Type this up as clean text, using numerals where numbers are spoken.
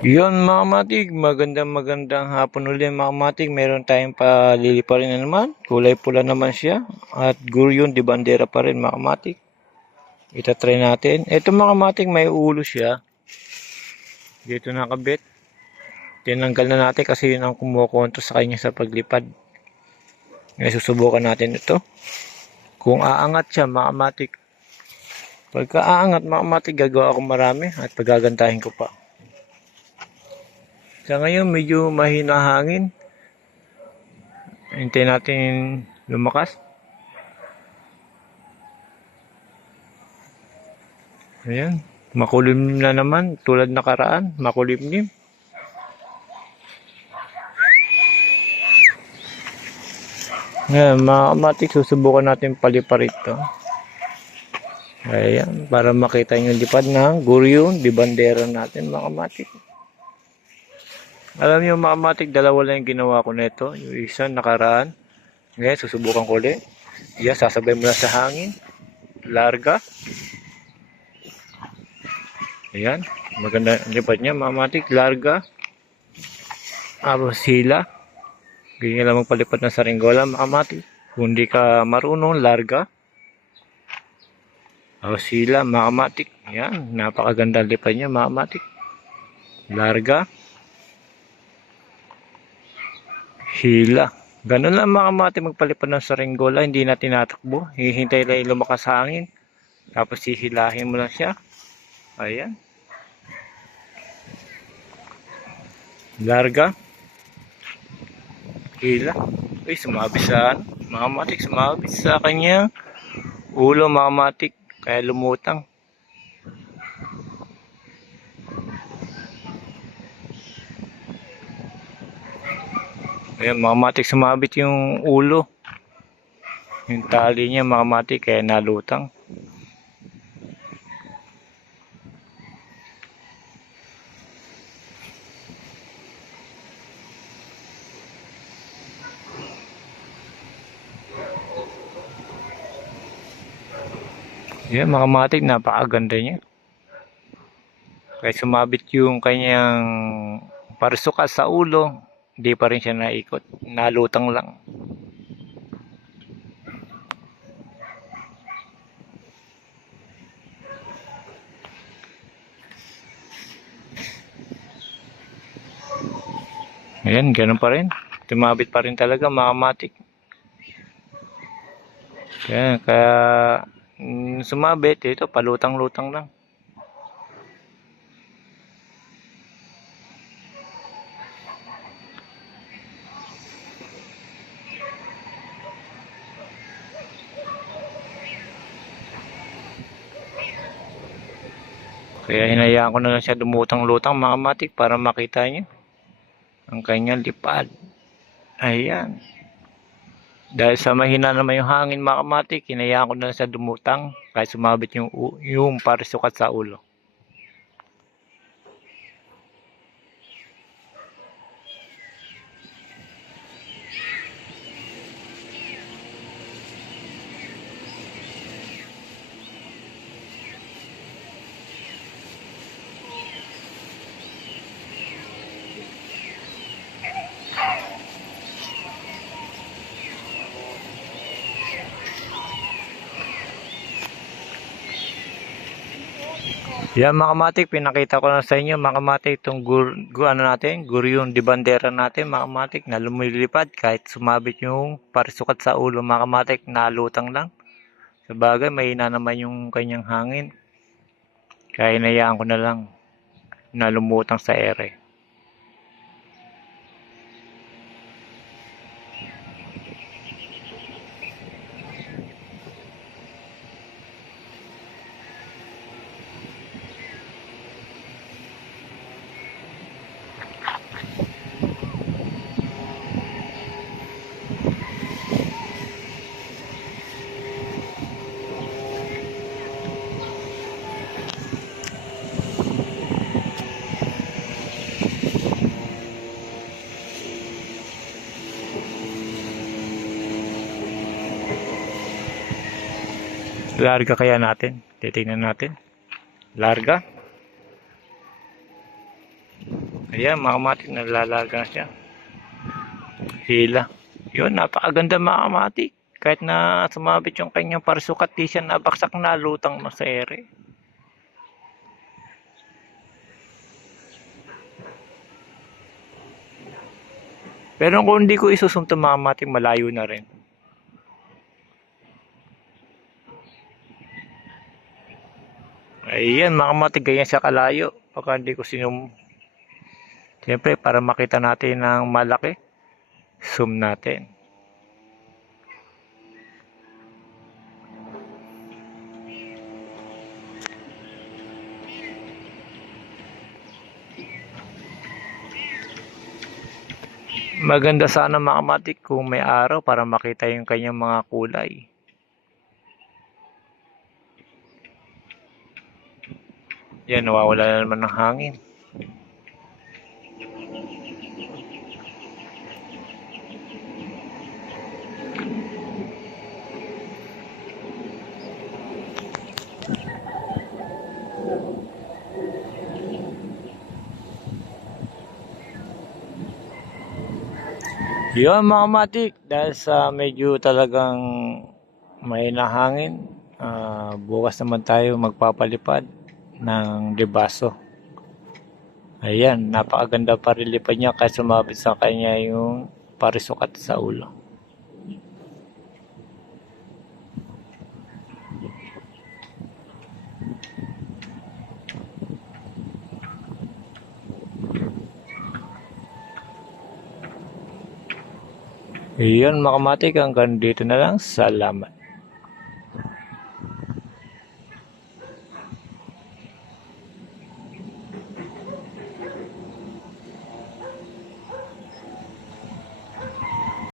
Yun mga matig, magandang hapon ulit mga matig. Meron tayong palili pa rin na naman. Kulay pula naman siya. At guryon di bandera pa rin mga matig. Itatry natin. Ito mga matig, may ulo siya. Dito nakabit. Tinanggal na natin kasi yun ang kumukonto sa kanya sa paglipad. Ngayon susubukan natin ito. Kung aangat siya mga matig. Pagka aangat mga matig, gagawa ako marami at pagagantahin ko pa. Sa ngayon medyo mahina hangin. Hintayin natin lumakas. Ayan. Makulimlim na naman. Tulad nakaraan. Makulimlim. Ngayon, mga kamatik, susubukan natin paliparit to. Ayan. Para makita yung lipad ng guryon, di bandera natin mga kamatik. Alam niyo mga kamatik, dalawa lang yung ginawa ko nito. Yung isa nakaraan. Ngayon, susubukan ko ulit. Yan, sasabay mo lang sa hangin. Larga. Ayan. Maganda ang lipad niya mga kamatik. Larga. Hila. Ganyan lang magpalipad ng saringgola mga kamatik. Kung di ka marunong, larga. Hila mga kamatik. Ayan. Napakaganda ang lipad niya mga kamatik. Larga. Hila. Ganun lang mga kamatik magpalipad ng saringgola. Hindi na tinatakbo. Hihintay lang yung lumakas sa hangin. Tapos hihilahin mo lang siya. Ayan. Larga. Hila. Uy, sumabit sa mga kamatik. Sumabit sa kanya ulo mga kamatik. Kaya lumutang. Ayan mga kamatik, sumabit yung ulo. Yung tali niya mga kamatik, kaya nalutang. Yan mga kamatik, napakaganda niya. Kaya sumabit yung kanyang parisukat sa ulo, hindi pa rin siya naikot. Nalutang lang. Ayan, ganun pa rin. Tumabit pa rin talaga mga kamatik. Kaya sumabit, ito palutang-lutang lang. Kaya hinayaan ko na lang siya lumutang-lutang mga kamatik para makita niyo ang kanyang lipad. Ayan. Dahil sa mahina naman yung hangin mga kamatik, hinayaan ko na lang siya dumutang kahit sumabit yung parisukat sa ulo. Yan mga kamatik, pinakita ko na sa inyo mga kamatik itong guryon di bandera natin mga kamatik na lumilipad kahit sumabit yung parisukat sa ulo mga kamatik, nalutang lang. Sabagay, mahina naman yung kanyang hangin. Kaya hinayaan ko na lang na lumutang sa ere. Larga kaya natin? Titingnan natin. Larga. Ayan, mga kamatik, nalalaga na siya. Hila. Yun, napakaganda mga kamatik. Kahit na sumabit yung kanyang parisukat, di siya nabaksak na lutang na sa ere. Pero kung hindi ko isusumto mga kamatik, malayo na rin. Ayan, mga kamatik, ganyan siya kalayo. Baka hindi ko sinum... Siyempre, para makita natin ng malaki, zoom natin. Maganda sana mga kamatik kung may araw para makita yung kanyang mga kulay. Yan, nawawala na naman ng hangin. Yun mga kamatik, dahil sa medyo talagang may nahangin, bukas naman tayo magpapalipad ng libaso. Ayan, napakaganda pa rin lipad niya kahit sumabit sa kanya yung parisukat sa ulo. Ayan mga kamatik, hanggang dito na lang. Salamat.